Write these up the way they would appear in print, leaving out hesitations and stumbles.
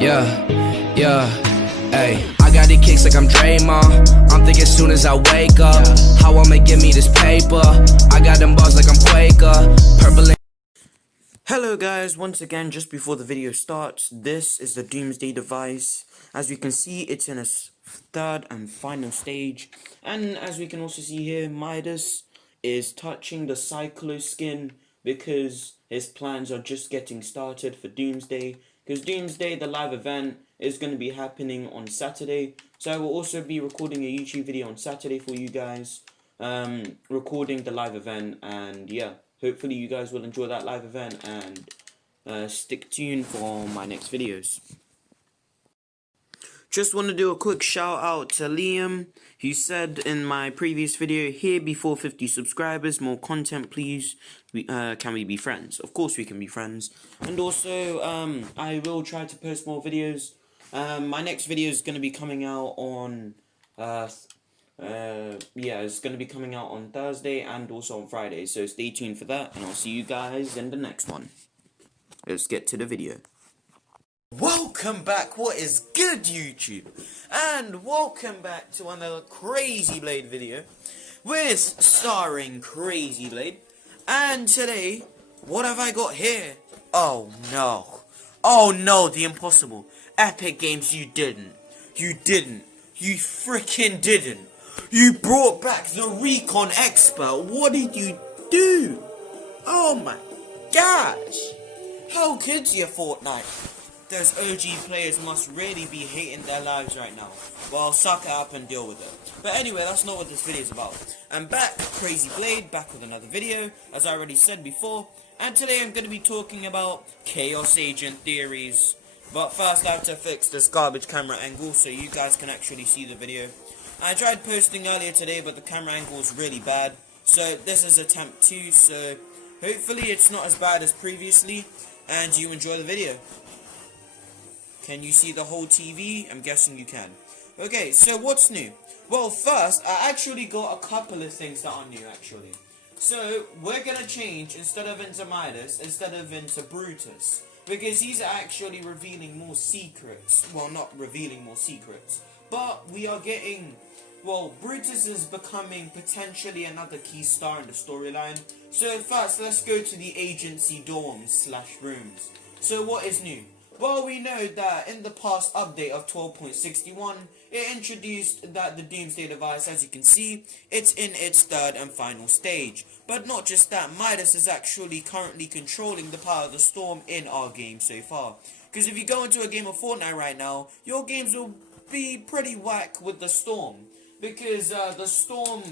Yeah, ayy. I got the kicks like I'm Draymond. I'm thinking soon as I wake up, how I'ma give me this paper. I got them bars like I'm Quaker. Purple. Hello guys, once again, just before the video starts, this is the Doomsday device. As we can see, it's in its third and final stage. And as we can also see here, Midas is touching the Cyclo skin because his plans are just getting started for Doomsday. Because Doomsday, the live event, is going to be happening on Saturday. So I will also be recording a YouTube video on Saturday for you guys. Recording the live event, and yeah, hopefully you guys will enjoy that live event and stick tuned for my next videos. Just want to do a quick shout out to Liam. He said in my previous video, here before 50 subscribers, more content please. Can we be friends? Of course we can be friends. And also, I will try to post more videos. My next video is going to be coming out on, it's going to be coming out on Thursday and also on Friday. So stay tuned for that, and I'll see you guys in the next one. Let's get to the video. Welcome back, what is good YouTube? And welcome back to another Crazy Blade video with starring Crazy Blade. And today, what have I got here? Oh no, the impossible. Epic Games, you didn't. You freaking didn't. You brought back the Recon Expert. What did you do? Oh my gosh. How could you, Fortnite? Those OG players must really be hating their lives right now. Well, suck it up and deal with it. But anyway, that's not what this video is about. I'm back, Crazy Blade, back with another video, as I already said before. And today I'm going to be talking about Chaos Agent theories. But first I have to fix this garbage camera angle so you guys can actually see the video. I tried posting earlier today, but the camera angle is really bad. So this is attempt 2, so hopefully it's not as bad as previously. And you enjoy the video. Can you see the whole TV? I'm guessing you can. Okay, so what's new? Well, first, I actually got a couple of things that are new, actually. So, we're gonna change, instead of into Midas, instead of into Brutus. Because he's actually revealing more secrets. Well, not revealing more secrets. But we are getting... Well, Brutus is becoming potentially another key star in the storyline. So first, let's go to the agency dorms / rooms. So what is new? Well, we know that in the past update of 12.61, it introduced that the Doomsday device, as you can see, it's in its third and final stage. But not just that, Midas is actually currently controlling the power of the storm in our game so far. Because if you go into a game of Fortnite right now, your games will be pretty whack with the storm. Because the storm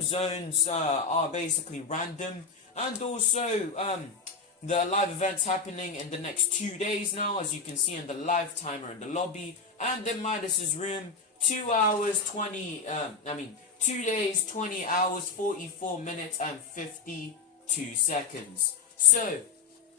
zones are basically random, and also the live event's happening in the next 2 days now, as you can see in the live timer in the lobby, and in Midas's room, 2 days, 20 hours, 44 minutes, and 52 seconds. So,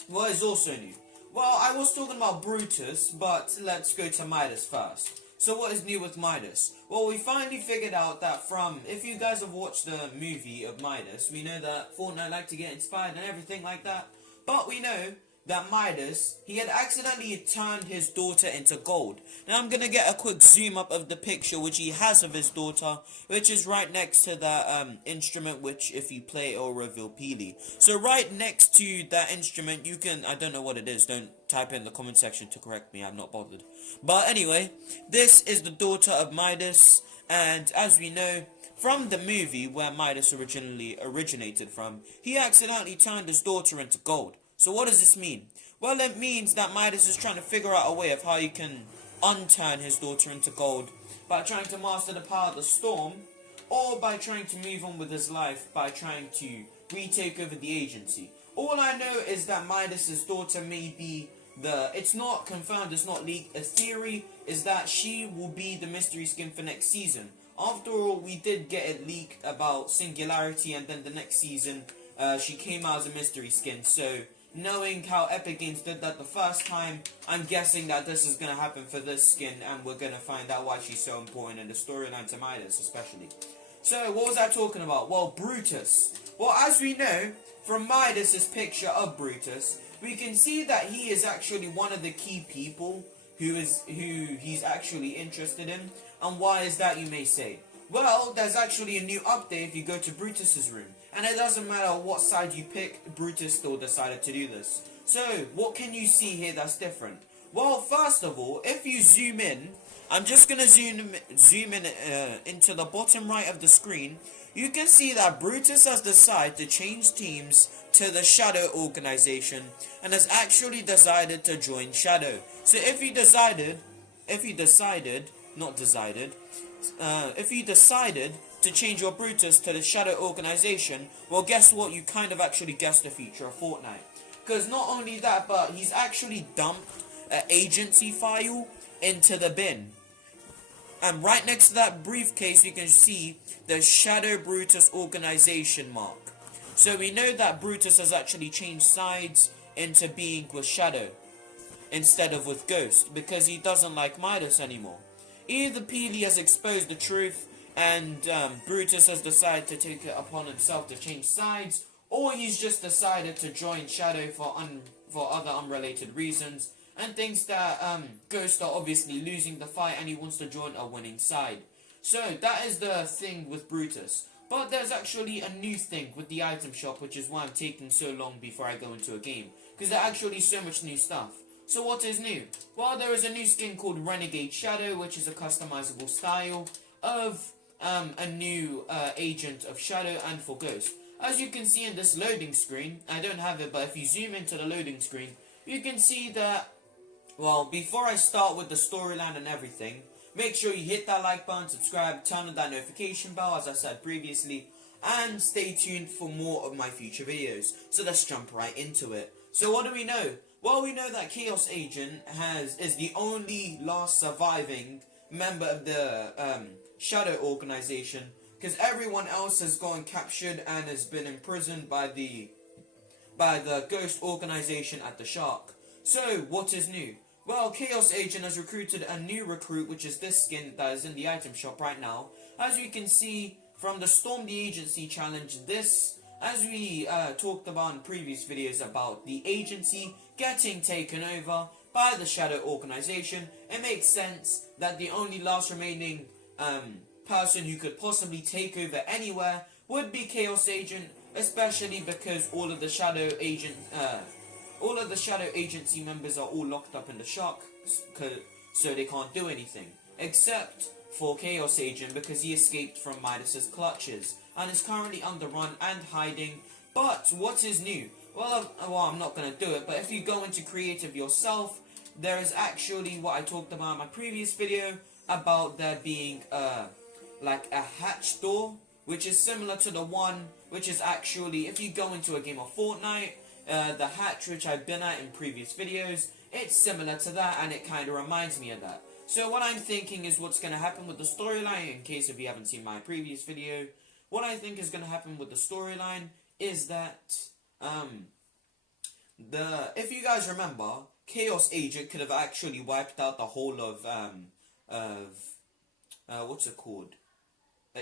what is also new? Well, I was talking about Brutus, but let's go to Midas first. So what is new with Midas? Well, we finally figured out that if you guys have watched the movie of Midas, we know that Fortnite like to get inspired and everything like that. But we know that Midas, he had accidentally turned his daughter into gold. Now I'm going to get a quick zoom up of the picture which he has of his daughter, which is right next to that instrument, which if you play it will reveal Peely. So right next to that instrument you can, I don't know what it is, don't type it in the comment section to correct me, I'm not bothered. But anyway, this is the daughter of Midas, and as we know, from the movie where Midas originally originated from, he accidentally turned his daughter into gold. So what does this mean? Well, it means that Midas is trying to figure out a way of how he can unturn his daughter into gold by trying to master the power of the storm, or by trying to move on with his life by trying to retake over the agency. All I know is that Midas's daughter may be it's not confirmed, it's not leaked, a theory is that she will be the mystery skin for next season. After all, we did get it leaked about Singularity, and then the next season, she came out as a mystery skin. So, knowing how Epic Games did that the first time, I'm guessing that this is going to happen for this skin, and we're going to find out why she's so important in the storyline to Midas, especially. So, what was I talking about? Well, Brutus. Well, as we know, from Midas's picture of Brutus, we can see that he is actually one of the key people who he's actually interested in. And why is that, you may say? Well, there's actually a new update if you go to Brutus's room. And it doesn't matter what side you pick, Brutus still decided to do this. So, what can you see here that's different? Well, first of all, if you zoom in, I'm just going to zoom in into the bottom right of the screen. You can see that Brutus has decided to change teams to the Shadow organization and has actually decided to join Shadow. So if you decided to change your Brutus to the Shadow organization, well, guess what? You kind of actually guessed the future of Fortnite. Because not only that, but he's actually dumped an agency file into the bin. And right next to that briefcase, you can see the Shadow Brutus organization mark. So we know that Brutus has actually changed sides into being with Shadow instead of with Ghost, because he doesn't like Midas anymore. Either Peely has exposed the truth and Brutus has decided to take it upon himself to change sides, or he's just decided to join Shadow for other unrelated reasons, and thinks that Ghost are obviously losing the fight and he wants to join a winning side. So that is the thing with Brutus. But there's actually a new thing with the item shop, which is why I'm taking so long before I go into a game, because there's actually so much new stuff. So what is new? Well, there is a new skin called Renegade Shadow, which is a customizable style of a new agent of Shadow and for Ghost. As you can see in this loading screen, I don't have it, but if you zoom into the loading screen, you can see that, well, before I start with the storyline and everything, make sure you hit that like button, subscribe, turn on that notification bell, as I said previously, and stay tuned for more of my future videos. So let's jump right into it. So what do we know? Well, we know that Chaos Agent is the only last surviving member of the Shadow organization, because everyone else has gotten captured and has been imprisoned by the Ghost organization at the Shark. So what is new? Well, Chaos Agent has recruited a new recruit, which is this skin that is in the item shop right now. As you can see from the Storm the Agency challenge, this, as we talked about in previous videos about the agency getting taken over by the Shadow organization, it makes sense that the only last remaining person who could possibly take over anywhere would be Chaos Agent, especially because all of the Shadow Agency members are all locked up in the Shark, so they can't do anything. Except for Chaos Agent, because he escaped from Midas's clutches and is currently on the run and hiding. But what is new? Well, I'm not going to do it, but if you go into creative yourself, there is actually what I talked about in my previous video about there being like a hatch door, which is similar to the one which is actually, if you go into a game of Fortnite, the hatch which I've been at in previous videos, it's similar to that and it kind of reminds me of that. So what I'm thinking is what's going to happen with the storyline, in case if you haven't seen my previous video, what I think is going to happen with the storyline is that, if you guys remember, Chaos Agent could have actually wiped out the whole of what's it called?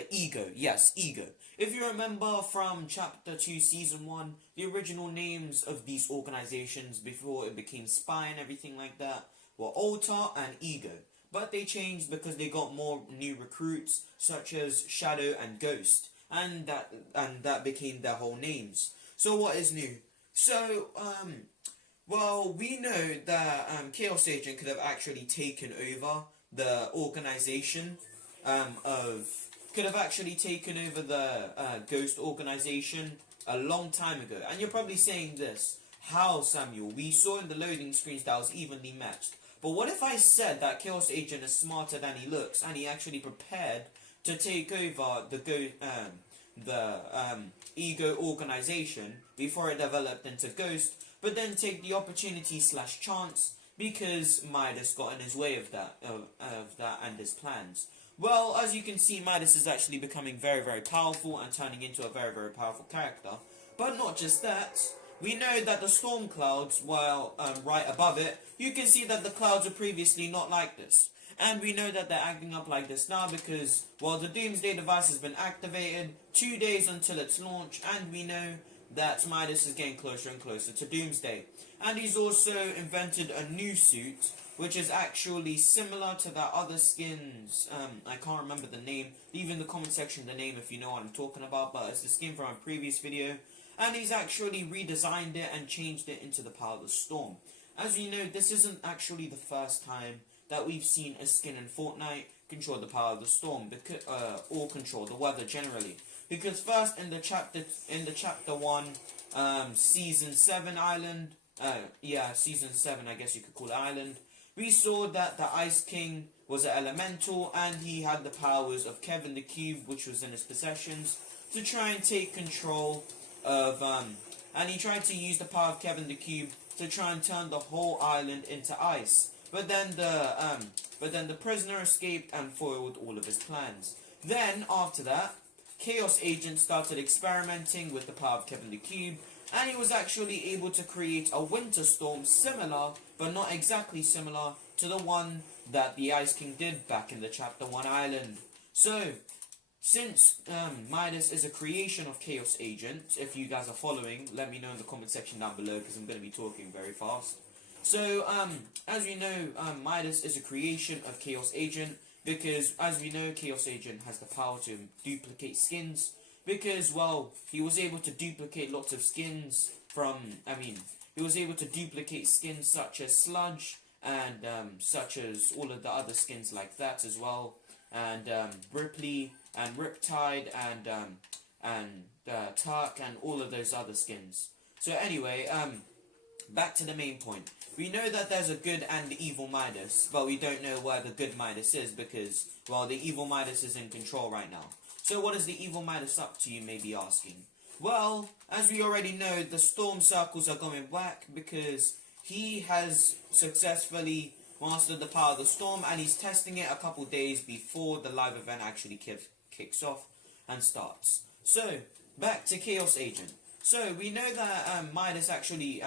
Ego. Yes, Ego. If you remember from Chapter 2, Season 1, the original names of these organizations before it became Spy and everything like that were Altar and Ego. But they changed because they got more new recruits, such as Shadow and Ghost. And that became their whole names. So what is new? So, well, we know that Chaos Agent could have actually taken over the organization could have actually taken over the Ghost organization a long time ago. And you're probably saying this, how, Samuel? We saw in the loading screens that was evenly matched. But what if I said that Chaos Agent is smarter than he looks and he actually prepared to take over the Ego organization before it developed into Ghost, but then take the opportunity / chance because Midas got in his way of that and his plans? Well, as you can see, Midas is actually becoming very, very powerful and turning into a very, very powerful character. But not just that. We know that the storm clouds, while right above it, you can see that the clouds were previously not like this. And we know that they're acting up like this now because, well, the Doomsday device has been activated 2 days until its launch, and we know that Midas is getting closer and closer to Doomsday. And he's also invented a new suit, which is actually similar to that other skin's, I can't remember the name. Leave in the comment section the name if you know what I'm talking about, but it's the skin from a previous video. And he's actually redesigned it and changed it into the Power of the Storm. As you know, this isn't actually the first time that we've seen a skin in Fortnite control the Power of the Storm, because, or control the weather generally. Because first in the chapter 1, season 7 island, season 7 I guess you could call it island, we saw that the Ice King was an elemental and he had the powers of Kevin the Cube, which was in his possessions, to try and take control of, and he tried to use the power of Kevin the Cube to try and turn the whole island into ice. But then the prisoner escaped and foiled all of his plans. Then, after that, Chaos Agent started experimenting with the power of Kevin the Cube, and he was actually able to create a winter storm similar, but not exactly similar, to the one that the Ice King did back in the Chapter 1 island. So, since Midas is a creation of Chaos Agent, if you guys are following, let me know in the comment section down below, because I'm going to be talking very fast. So, as we know, Midas is a creation of Chaos Agent, because, as we know, Chaos Agent has the power to duplicate skins, because, well, he was able to duplicate lots of skins from, he was able to duplicate skins such as Sludge, and such as all of the other skins like that as well, and Ripley, and Riptide, and Tark, and all of those other skins. So anyway, back to the main point. We know that there's a good and evil Midas, but we don't know where the good Midas is because, well, the evil Midas is in control right now. So what is the evil Midas up to, you may be asking? Well, as we already know, the storm circles are going back because he has successfully mastered the power of the storm, and he's testing it a couple days before the live event actually kicks off and starts. So, back to Chaos Agent. So, we know that Midas actually,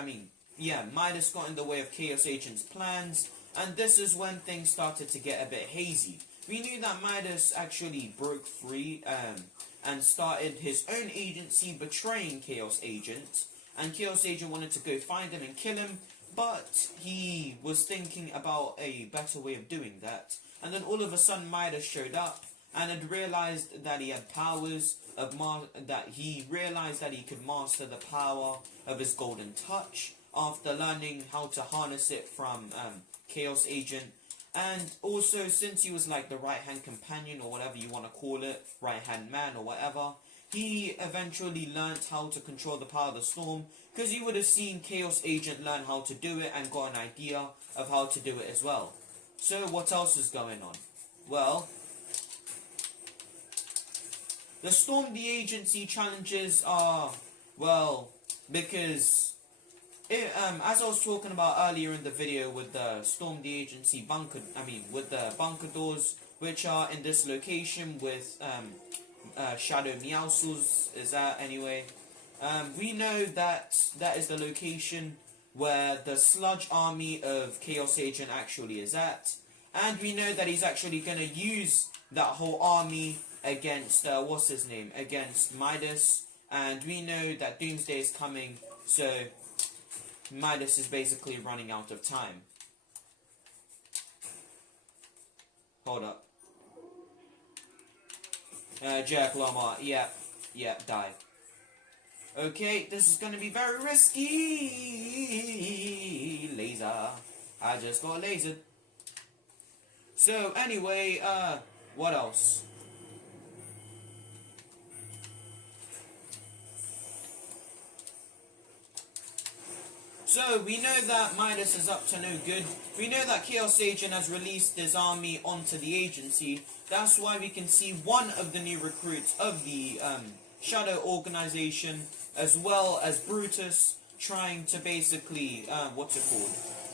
Midas got in the way of Chaos Agent's plans, and this is when things started to get a bit hazy. We knew that Midas actually broke free and started his own agency betraying Chaos Agent, and Chaos Agent wanted to go find him and kill him, but he was thinking about a better way of doing that. And then all of a sudden Midas showed up and had realized that he had powers of that he realized that he could master the power of his golden touch after learning how to harness it from Chaos Agent. And also, since he was like the right-hand companion, or whatever you want to call it, right-hand man or whatever, he eventually learnt how to control the power of the storm, because you would have seen Chaos Agent learn how to do it and got an idea of how to do it as well. So what else is going on? Well, the Storm the Agency challenges are, well, because as I was talking about earlier in the video with the Storm the Agency bunker, with the bunker doors, which are in this location with Shadow Meowscles, is that anyway? We know that that is the location where the Sludge army of Chaos Agent actually is at, and we know that he's actually going to use that whole army against, against Midas, and we know that Doomsday is coming, so Midas is basically running out of time. Hold up. Jack Lamar, yeah, die. Okay, this is gonna be very risky. Laser. I just got lasered. So, anyway, what else? So, we know that Midas is up to no good. We know that Chaos Agent has released his army onto the agency. That's why we can see one of the new recruits of the Shadow Organization, as well as Brutus, trying to basically,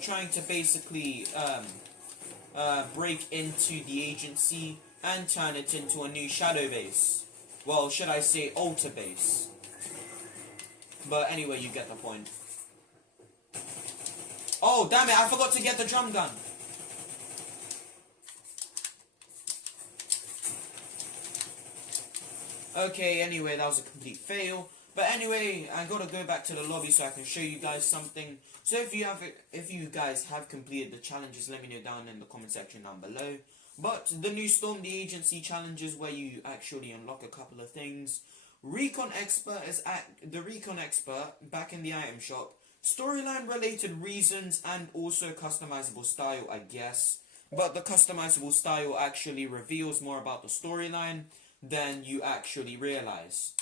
trying to basically break into the agency and turn it into a new Shadow base. Well, should I say Altar base? But anyway, you get the point. Oh, damn it, I forgot to get the drum gun. Okay, anyway, that was a complete fail. But anyway, I gotta go back to the lobby so I can show you guys something. So if you guys have completed the challenges, let me know down in the comment section down below. But the new Storm the Agency challenges where you actually unlock a couple of things. Recon Expert is at the Recon Expert back in the item shop. Storyline related reasons and also customizable style, I guess. But the customizable style actually reveals more about the storyline than you actually realize.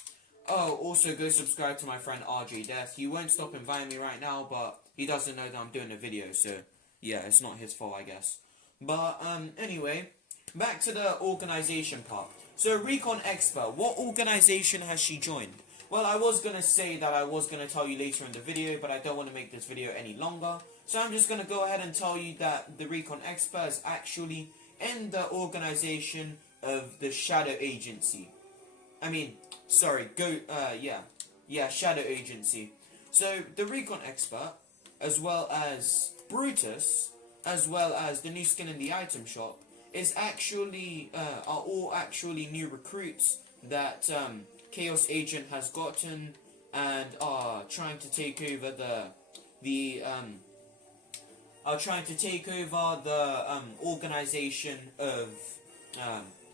Oh, also go subscribe to my friend RJ Death. He won't stop inviting me right now, but he doesn't know that I'm doing a video, so yeah, it's not his fault, I guess. But anyway, back to the organization part. So Recon Expert, what organization has she joined? Well, I was going to say that I was going to tell you later in the video, but I don't want to make this video any longer. So I'm just going to go ahead and tell you that the Recon Expert is actually in the organization of the Shadow Agency. Shadow Agency. So the Recon Expert, as well as Brutus, as well as the new skin in the item shop, is actually are all actually new recruits that Chaos Agent has gotten and are trying to take over the organization of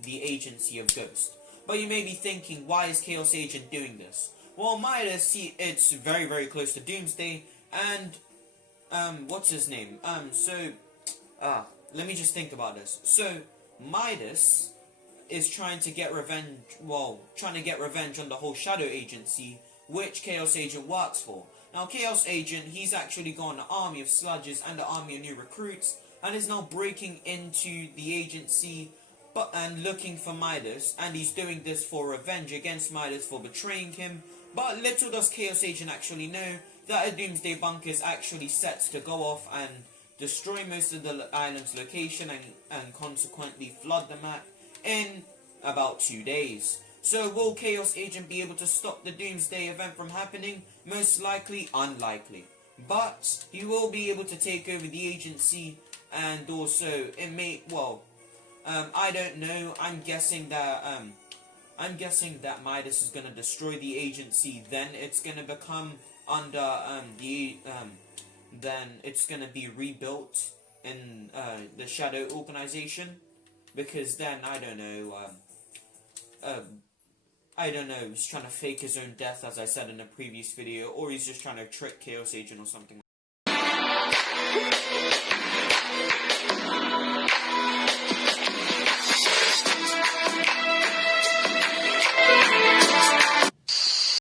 the Agency of Ghost. But you may be thinking, why is Chaos Agent doing this? Well, Midas, it's very, very close to Doomsday, and what's his name? Let me just think about this. So, Midas is trying to get revenge, on the whole Shadow Agency, which Chaos Agent works for. Now, Chaos Agent, he's actually got an army of sludges and an army of new recruits, and is now breaking into the agency and looking for Midas, and he's doing this for revenge against Midas for betraying him. But little does Chaos Agent actually know that a Doomsday bunker is actually set to go off and destroy most of the island's location and consequently flood the map in about 2 days. So will Chaos Agent be able to stop the Doomsday event from happening? Most likely, unlikely. But he will be able to take over the agency, and also it may, I don't know. I'm guessing that Midas is gonna destroy the agency. Then it's gonna become under then it's gonna be rebuilt in the Shadow Organization, because then I don't know. He's trying to fake his own death, as I said in a previous video, or he's just trying to trick Chaos Agent or something.